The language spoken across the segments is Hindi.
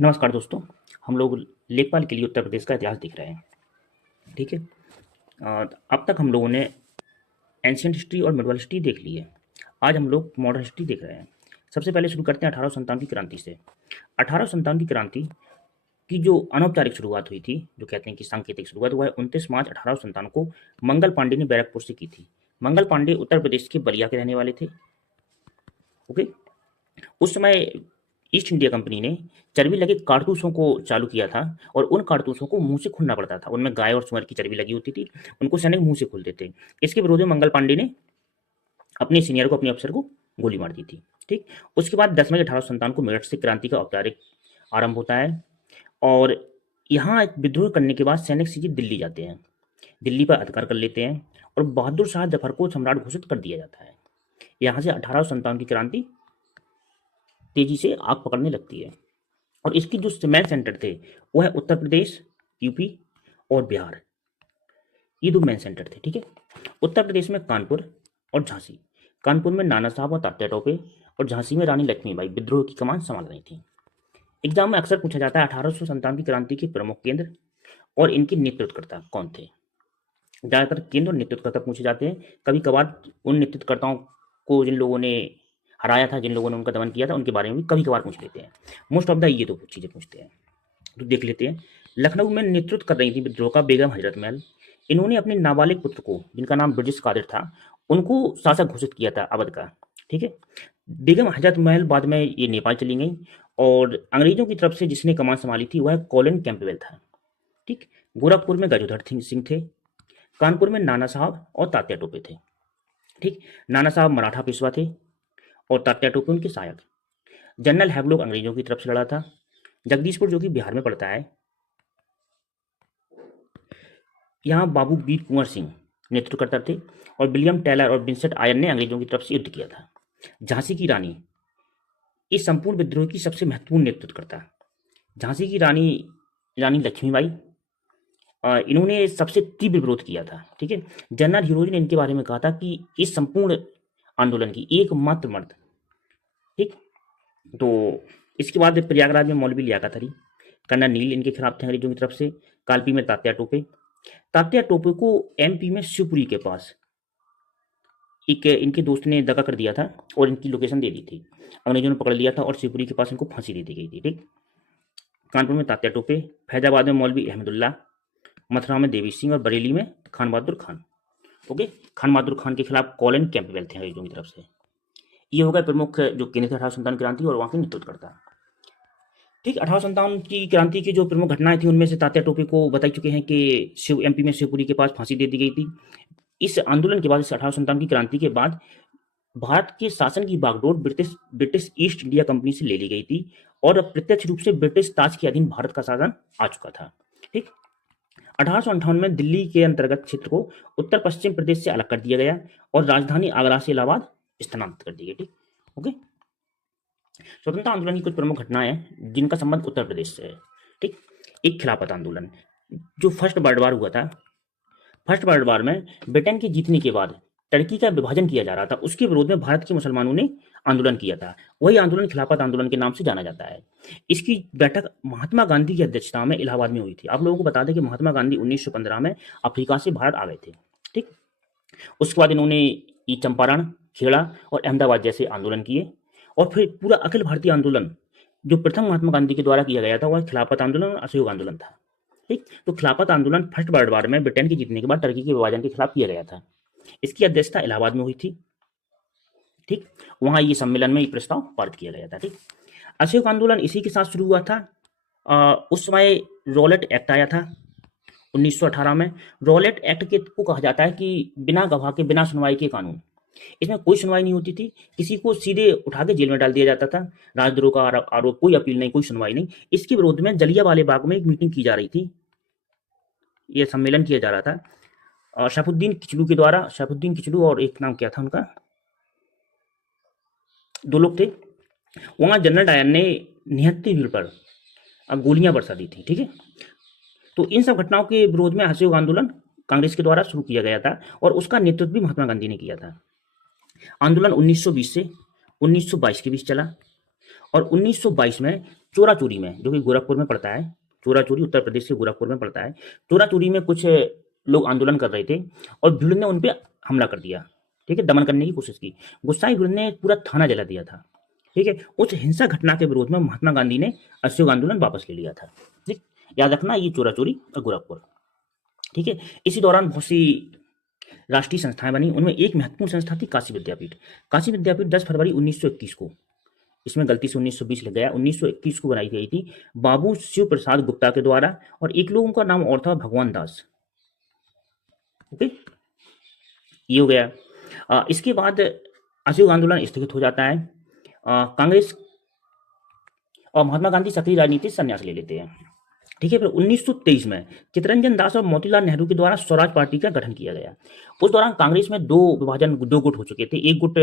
नमस्कार दोस्तों। हम लोग लेखपाल के लिए उत्तर प्रदेश का इतिहास देख रहे हैं। ठीक है। अब तक हम लोगों ने एंशियंट हिस्ट्री और मिडवल हिस्ट्री देख ली है। आज हम लोग मॉडर्न हिस्ट्री देख रहे हैं। सबसे पहले शुरू करते हैं 1857 की क्रांति से। 1857 की क्रांति की जो अनौपचारिक शुरुआत हुई थी, जो कहते हैं कि सांकेतिक शुरुआत, हुआ है 29 मार्च 1857 को मंगल पांडे ने बैरकपुर से की थी। मंगल पांडे उत्तर प्रदेश के बलिया के रहने वाले थे। ओके। उस समय ईस्ट इंडिया कंपनी ने चर्बी लगे कारतूसों को चालू किया था, और उन कारतूसों को मुंह से खूलना पड़ता था। उनमें गाय और सुअर की चर्बी लगी होती थी, उनको सैनिक मुंह से खोलते थे। इसके विरोध में मंगल पांडे ने अपने सीनियर को, अपने अफसर को गोली मार दी थी। ठीक। उसके बाद 10 मई 1857 को मेरठ से क्रांति का औपचारिक आरंभ होता है, और यहाँ एक विद्रोह करने के बाद सैनिक सीधे दिल्ली जाते हैं, दिल्ली पर अधिकार कर लेते हैं, और बहादुर शाह जफर को सम्राट घोषित कर दिया जाता है। यहाँ से 1857 की क्रांति तेजी से आग पकड़ने लगती है, और इसकी जो मेन सेंटर थे वो है उत्तर प्रदेश, यूपी और बिहार। ये दो मेन सेंटर थे। ठीक है। उत्तर प्रदेश में कानपुर और झांसी। कानपुर में नाना साहब और तात्या टोपे, और झांसी में रानी लक्ष्मीबाई विद्रोह की कमान संभाल रही थी। एग्जाम में अक्सर पूछा जाता है 1857 की क्रांति के प्रमुख केंद्र और इनके नेतृत्वकर्ता कौन थे। ज़्यादातर केंद्र और नेतृत्वकर्ता पूछे जाते हैं। कभी कभार उन नेतृत्वकर्ताओं को, जिन लोगों ने हराया था, जिन लोगों ने उनका दमन किया था, उनके बारे में भी कभी कभार पूछ लेते हैं। मोस्ट ऑफ द ये दो चीज़ें पूछते हैं। तो देख लेते हैं। लखनऊ में नेतृत्व कर रही थी विद्रोह का बेगम हजरत महल। इन्होंने अपने नाबालिग पुत्र को, जिनका नाम ब्रिटिश कादिर था, उनको शासक घोषित किया था अवध का। ठीक है। बेगम हजरत महल बाद में ये नेपाल चली गई, और अंग्रेजों की तरफ से जिसने कमान संभाली थी वह कॉलिन कैंपबेल था। ठीक। गोरखपुर में गजोधर सिंह थे। कानपुर में नाना साहब और तात्या टोपे थे। ठीक। नाना साहब मराठा पेशवा थे, और तात्या टोपे उनके सहायक। जनरल हैवलॉक अंग्रेजों की तरफ से लड़ा था। जगदीशपुर, जो कि बिहार में पड़ता है, यहाँ बाबू वीर कुंवर सिंह नेतृत्व करता थे, और विलियम टेलर और विंसेंट आयन ने अंग्रेजों की तरफ से युद्ध किया था। झांसी की रानी इस संपूर्ण विद्रोह की सबसे महत्वपूर्ण नेतृत्वकर्ता। झांसी की रानी रानी लक्ष्मीबाई, इन्होंने सबसे तीव्र विरोध किया था। ठीक है। जनरल हिरोजी ने इनके बारे में कहा था कि इस संपूर्ण आंदोलन की एकमात्र मर्द। ठीक। तो इसके बाद प्रयागराज में मौलवी लियाकत अली, कर्नल नील इनके खिलाफ थे अंग्रेजों की तरफ से। कालपी में तात्या टोपे। तात्या टोपे को एमपी में शिवपुरी के पास एक इनके दोस्त ने दगा कर दिया था, और इनकी लोकेशन दे दी थी। अंग्रेजों ने पकड़ लिया था, और शिवपुरी के पास इनको फांसी दे दी गई थी। ठीक। कानपुर में तात्या टोपे, फैजाबाद में मौलवी अहमदुल्ला, मथुरा में देवी सिंह, और बरेली में खान बहादुर खान। ओके। खान बहादुर खान के खिलाफ कॉलिन कैंपबेल थे अंग्रेजों की तरफ से। ये होगा प्रमुख जो केंद्र थे 1857 क्रांति, और वहाँ के नेतृत्वकर्ता। ठीक। 1857 की क्रांति की जो प्रमुख घटनाएं थी, उनमें से तात्या टोपे को बता चुके हैं कि एमपी में शिवपुरी के पास फांसी दे दी गई थी। इस आंदोलन के बाद, इस 1857 की क्रांति के बाद, भारत के शासन की बागडोर British British east India company से ले ली गई थी, और अब प्रत्यक्ष रूप से ब्रिटिश ताज के अधीन भारत का शासन आ चुका था। ठीक। 1858 में दिल्ली के अंतर्गत क्षेत्र को उत्तर पश्चिम प्रदेश से अलग कर दिया गया, और राजधानी आगरा से इलाहाबाद स्थानांतरित कर दी गई। ठीक। ओके। स्वतंत्रता आंदोलन की कुछ प्रमुख घटनाएं हैं जिनका संबंध उत्तर प्रदेश से है। ठीक। एक खिलाफत आंदोलन, जो फर्स्ट वर्ल्ड वार हुआ था। फर्स्ट वर्ल्ड वार में ब्रिटेन के जीतने के बाद टर्की का विभाजन किया जा रहा था, उसके विरोध में भारत के मुसलमानों ने आंदोलन किया था। वही आंदोलन खिलाफत आंदोलन के नाम से जाना जाता है। इसकी बैठक महात्मा गांधी की अध्यक्षता में इलाहाबाद में हुई थी। आप लोगों को बता दें कि महात्मा गांधी 1915 में अफ्रीका से भारत आ गए थे। ठीक। उसके बाद इन्होंने ई चंपारण, खेड़ा और अहमदाबाद जैसे आंदोलन किए, और फिर पूरा अखिल भारतीय आंदोलन जो प्रथम महात्मा गांधी के द्वारा किया गया था, वह खिलाफत आंदोलन और असहयोग आंदोलन था। ठीक। तो खिलाफत आंदोलन फर्स्ट वर्ल्ड वार में ब्रिटेन के जीतने के बाद टर्की के विभाजन के खिलाफ किया गया था। इसकी अध्यक्षता इलाहाबाद में हुई थी। ठीक। वहां ये सम्मेलन में ये प्रस्ताव पारित किया गया था। ठीक। असहयोग आंदोलन इसी के साथ शुरू हुआ था। उस समय रॉलेट एक्ट आया था 1918 में। रॉलेट एक्ट के को कहा जाता है कि बिना गवाह के, बिना सुनवाई के कानून। इसमें कोई सुनवाई नहीं होती थी, किसी को सीधे उठा के जेल में डाल दिया जाता था। राजद्रोह का आरोप, कोई अपील नहीं, कोई सुनवाई नहीं। इसके विरोध में जलियांवाला बाग में एक मीटिंग की जा रही थी, यह सम्मेलन किया जा रहा था, और शैफुद्दीन किचलू के द्वारा। शैफुद्दीन किचलू और एक नाम क्या था उनका, दो लोग थे। वहां जनरल डायर ने निहत्ती भीड़ पर गोलियां बरसा दी थी। ठीक है। तो इन सब घटनाओं के विरोध में असहयोग आंदोलन कांग्रेस के द्वारा शुरू किया गया था, और उसका नेतृत्व भी महात्मा गांधी ने किया था। आंदोलन 1920 से 1922 के बीच चला, और 1922 में चोरा चोरी में, जो कि गोरखपुर में पड़ता है, चोरा चोरी उत्तर प्रदेश के गोरखपुर में पड़ता है। चोरा चोरी में कुछ लोग आंदोलन कर रहे थे और भीड़ ने उन पे हमला कर दिया, ठीक है, दमन करने की कोशिश की। गुस्साई भीड़ ने पूरा थाना जला दिया था, ठीक है। उस हिंसक घटना के विरोध में महात्मा गांधी ने असहयोग आंदोलन वापस ले लिया था, ठीक। याद रखना, ये चोरा चोरी और गोरखपुर, ठीक है। इसी दौरान बहुत सी राष्ट्रीय संस्थाएं बनी, उनमें एक महत्वपूर्ण संस्था थी काशी विद्यापीठ। काशी विद्यापीठ 10 फरवरी 1921 को, इसमें गलती से 1920 लिख गया, 1921 को बनाई गई थी बाबू शिव प्रसाद गुप्ता के द्वारा, और एक लोगों का नाम और था भगवान दास, ओके। ये हो गया। इसके बाद असहयोग आंदोलन स्थगित हो जाता है। कांग्रेस और महात्मा गांधी सक्रिय राजनीति से संन्यास ले लेते हैं, ठीक है। फिर 1923 में चित्तरंजन दास और मोतीलाल नेहरू के द्वारा स्वराज पार्टी का गठन किया गया। उस दौरान कांग्रेस में दो गुट हो चुके थे। एक गुट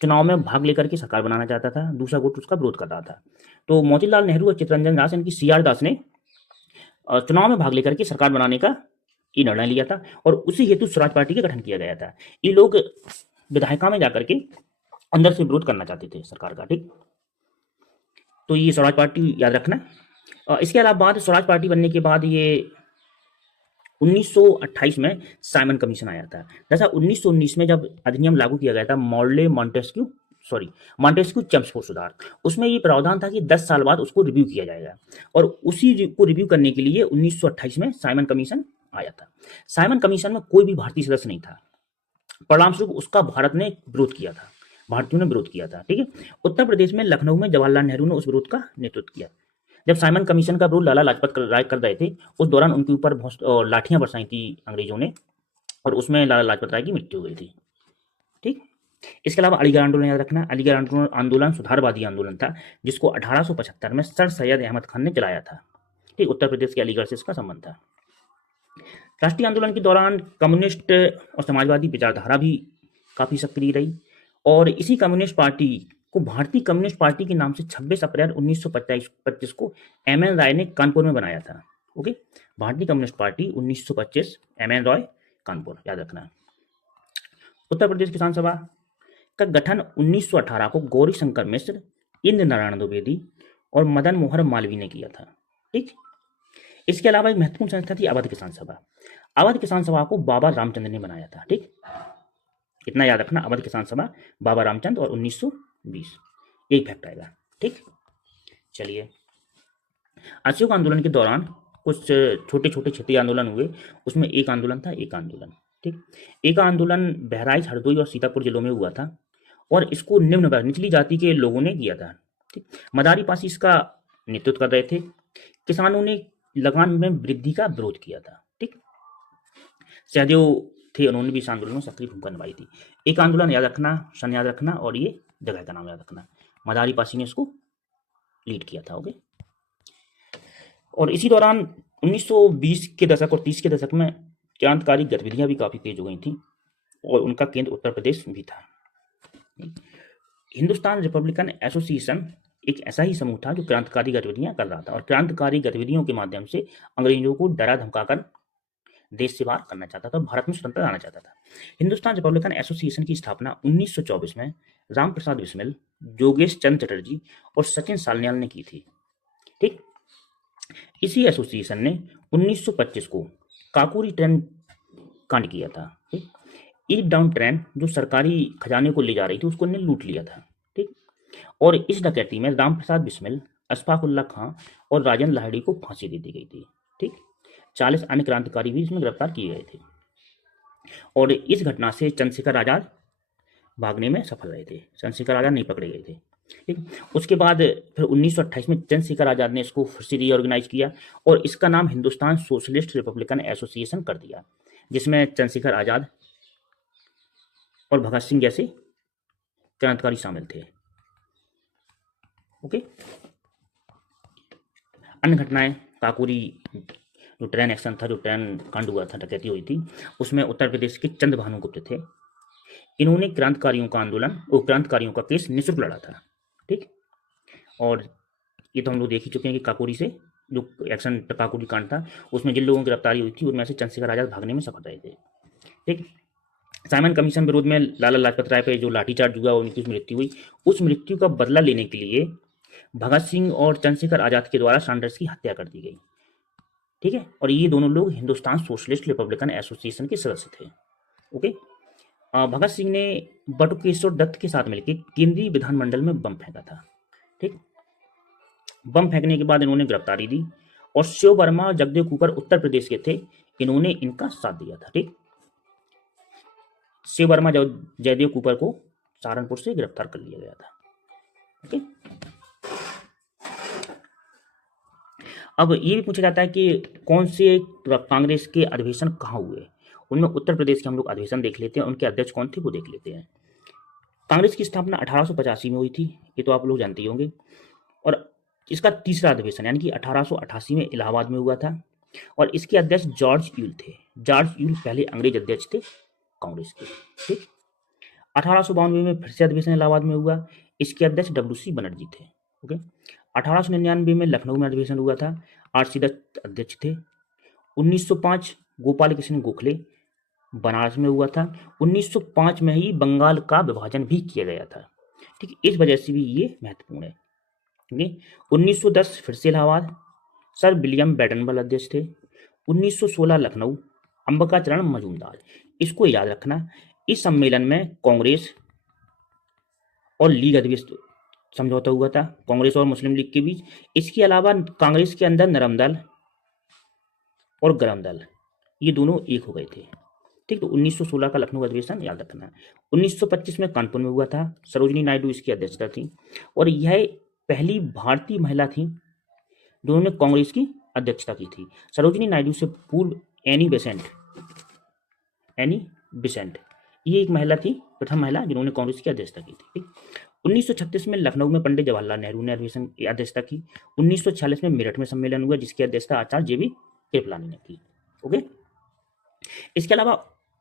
चुनाव में भाग लेकर के सरकार बनाना चाहता था, दूसरा गुट उसका विरोध कर रहा था। तो मोतीलाल नेहरू और चित्तरंजन दास, इनकी सीआर दास ने चुनाव में भाग लेकर के सरकार बनाने का ये निर्णय लिया था, और उसी हेतु स्वराज पार्टी का गठन किया गया था। ये लोग विधायिका में जाकर के अंदर से विरोध करना चाहते थे सरकार का, ठीक। तो ये स्वराज पार्टी याद रखना। इसके अलावा बाद स्वराज पार्टी बनने के बाद ये 1928 में साइमन कमीशन आया था। जैसा 1919 में जब अधिनियम लागू किया गया था, मॉन्टेस्क्यू चेम्सफोर्ड सुधार, उसमें ये प्रावधान था कि 10 साल बाद उसको रिव्यू किया जाएगा, और उसी को रिव्यू करने के लिए 1928 में साइमन कमीशन आया था। साइमन कमीशन में कोई भी भारतीय सदस्य नहीं था, परिणामस्वरूप उसका भारत ने विरोध किया था, भारतीयों ने विरोध किया था, ठीक है। उत्तर प्रदेश में लखनऊ में जवाहरलाल नेहरू ने उस विरोध का नेतृत्व किया। जब साइमन कमीशन का विरोध लाला लाजपत राय कर रहे थे, उस दौरान उनके ऊपर बहुत लाठियां बरसाई थी अंग्रेजों ने, और उसमें लाला लाजपत राय की मृत्यु हो गई थी, ठीक। इसके अलावा अलीगढ़ आंदोलन याद रखना। अलीगढ़ आंदोलन सुधारवादी आंदोलन था, जिसको 1875 में सर सैयद अहमद खान ने चलाया था, ठीक। उत्तर प्रदेश के अलीगढ़ से इसका संबंध था। राष्ट्रीय आंदोलन के दौरान कम्युनिस्ट और समाजवादी विचारधारा भी काफी सक्रिय रही, और इसी कम्युनिस्ट पार्टी को भारतीय कम्युनिस्ट पार्टी के नाम से 26 अप्रैल 1925 को एम.एन. राय ने कानपुर में बनाया था, ओके। भारतीय communist party 1925, M.N.. Roy, Kanpur, याद रखना। उत्तर प्रदेश किसान सभा का गठन 1918 को गौरी शंकर मिश्र, इंद्र नारायण द्विवेदी और मदन मोहन मालवीय ने किया था, ठीक। इसके अलावा एक महत्वपूर्ण संस्था थी अवध किसान सभा। अवध किसान सभा को बाबा रामचंद्र ने बनाया था, ठीक। इतना याद रखना, अवध किसान सभा, बाबा रामचंद और 1920, एक फैक्ट आएगा, ठीक। चलिए, असहयोग आंदोलन के दौरान कुछ छोटे छोटे क्षेत्रीय आंदोलन हुए, उसमें एक आंदोलन था एक आंदोलन, ठीक। एक आंदोलन बहराइच, हरदोई और सीतापुर जिलों में हुआ था, और इसको निम्न वर्ग, निचली जाति के लोगों ने किया था, ठीक। मदारी पासी इसका नेतृत्व कर रहे थे। किसानों ने लगान में वृद्धि का विरोध किया था, ठीक। सहदेव थे, उन्होंने भी इस आंदोलन में सक्रिय भूमिका निभाई थी। एक आंदोलन याद रखना, सन याद रखना, और ये जगह का नाम याद रखना। मदारी पासी ने इसको लीड किया था, ओके। और इसी दौरान 1920 के दशक और 30 के दशक में क्रांतिकारी गतिविधियां भी काफी तेज हो गई थी, और उनका केंद्र उत्तर प्रदेश भी था। हिंदुस्तान रिपब्लिकन एसोसिएशन एक ऐसा ही समूह था जो क्रांतिकारी गतिविधियां कर रहा था, और क्रांतिकारी गतिविधियों के माध्यम से अंग्रेजों को डरा धमकाकर देश से बाहर करना चाहता था, भारत में स्वतंत्रता लाना चाहता था। हिंदुस्तान रिपब्लिकन एसोसिएशन की स्थापना 1924 में रामप्रसाद बिस्मिल, योगेश चंद्र चटर्जी और सचिन सान्याल ने की थी, ठीक। इसी एसोसिएशन ने 1925 को काकोरी ट्रेन कांड किया था, ठीक। ईस्ट डाउन ट्रेन जो सरकारी खजाने को ले जा रही थी, उसको ने लूट लिया था, ठीक। और इस डकैती में रामप्रसाद बिस्मिल, अशफाकुल्ला खां और राजेंद्र लाहिड़ी को फांसी दे दी गई थी, ठीक। 40 अन्य क्रांतिकारी भी इसमें गिरफ्तार किए गए थे, और इस घटना से चंद्रशेखर आजाद भागने में सफल रहे थे, चंद्रशेखर आजाद नहीं पकड़े गए थे, ठीक। उसके बाद फिर 1928 में चंद्रशेखर आजाद ने इसको फिर से रीऑर्गेनाइज किया, और इसका नाम हिंदुस्तान सोशलिस्ट रिपब्लिकन एसोसिएशन कर दिया, जिसमें चंद्रशेखर आजाद और भगत सिंह जैसे क्रांतिकारी शामिल थे, ओके। अन्य घटनाएं, काकोरी जो ट्रेन एक्शन था, जो ट्रेन कांड हुआ था, डकैती हुई थी, उसमें उत्तर प्रदेश के चंद्र भानुगुप्त थे। इन्होंने क्रांतिकारियों का आंदोलन और क्रांतिकारियों का केस निःशुल्क लड़ा था, ठीक। और ये तो हम लोग देख ही चुके हैं कि काकोरी से जो एक्शन काकोरी कांड था, उसमें जिन लोगों की गिरफ्तारी हुई थी, उनमें से चंद्रशेखर आजाद भागने में सफल रहे थे, ठीक। साइमन कमीशन विरोध में लाला लाजपत राय पे जो लाठीचार्ज हुआ, उनकी मृत्यु हुई। उस मृत्यु का बदला लेने के लिए भगत सिंह और चंद्रशेखर आजाद के द्वारा सैंडर्स की हत्या कर दी गई। ठीक है, और ये दोनों लोग हिंदुस्तान सोशलिस्ट रिपब्लिकन एसोसिएशन के सदस्य थे। ओके। भगत सिंह ने बटुकेश्वर दत्त के साथ मिलकर केंद्रीय विधानमंडल में बम फेंका था। ठीक, बम फेंकने के बाद इन्होंने गिरफ्तारी दी, और शिव वर्मा और जगदेव कूपर उत्तर प्रदेश के थे, इन्होंने इनका साथ दिया था। ठीक, शिव वर्मा जयदेव कूपर को सहारनपुर से गिरफ्तार कर लिया गया था। ओके। अब ये भी पूछा जाता है कि कौन से कांग्रेस के अधिवेशन कहाँ हुए। उनमें उत्तर प्रदेश के हम लोग अधिवेशन देख लेते हैं, उनके अध्यक्ष कौन थे वो देख लेते हैं। कांग्रेस की स्थापना 1885 में हुई थी, ये तो आप लोग जानते ही होंगे। और इसका तीसरा अधिवेशन यानी कि 1888 में इलाहाबाद में हुआ था, और इसके अध्यक्ष जॉर्ज यूल थे। जॉर्ज यूल पहले अंग्रेज अध्यक्ष थे कांग्रेस के। ठीक, 1892 में फिर से अधिवेशन इलाहाबाद में हुआ, इसके अध्यक्ष WC बनर्जी थे। ओके। 1899 में लखनऊ में अधिवेशन हुआ था, RC दत्त अध्यक्ष थे। 1905 गोपाल कृष्ण गोखले बनारस में हुआ था। 1905 में ही बंगाल का विभाजन भी किया गया था। ठीक, इस वजह से भी ये महत्वपूर्ण है। ठीक है। 1910 फिर से इलाहाबाद, सर विलियम बेडनवल अध्यक्ष थे। 1916 लखनऊ, अंबिकाचरण मजूमदार। इसको याद रखना, इस सम्मेलन में कांग्रेस और लीग अधिवेशन समझौता हुआ था, कांग्रेस और मुस्लिम लीग के बीच। इसके अलावा कांग्रेस के अंदर नरम दल और गरम दल ये दोनों एक हो गए थे। ठीक, तो 1916 का लखनऊ अधिवेशन याद रखना। 1925 में कानपुर में हुआ था, सरोजिनी नायडू इसकी अध्यक्षता थी, और यह पहली भारतीय महिला थी जिन्होंने कांग्रेस की अध्यक्षता की थी। सरोजिनी नायडू से पूर्व एनी बेसेंट ये एक महिला थी, प्रथम महिला जिन्होंने कांग्रेस की अध्यक्षता की थी। ठीक, 1936 में लखनऊ में पंडित जवाहरलाल नेहरू ने अधिवेशन की अध्यक्षता की। 1946 में मेरठ में सम्मेलन हुआ, जिसकी अध्यक्षता आचार्य JB कृपलानी ने की। ओके। इसके अलावा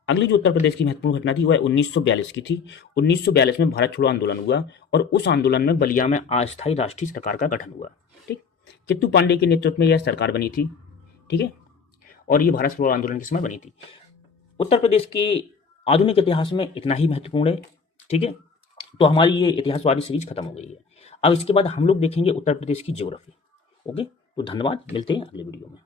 अगली जो उत्तर प्रदेश की महत्वपूर्ण घटना थी वह 1942 की थी। 1942 में भारत छोड़ो आंदोलन हुआ, और उस आंदोलन में बलिया में अस्थायी राष्ट्रीय सरकार का गठन हुआ। ठीक, कित्तू पांडे के नेतृत्व में यह सरकार बनी थी। ठीक है, और ये भारत छोड़ो आंदोलन के समय बनी थी। उत्तर प्रदेश के आधुनिक इतिहास में इतना ही महत्वपूर्ण है। ठीक है, तो हमारी ये इतिहास वाली सीरीज खत्म हो गई है। अब इसके बाद हम लोग देखेंगे उत्तर प्रदेश की ज्योग्राफी। ओके, तो धन्यवाद, मिलते हैं अगले वीडियो में।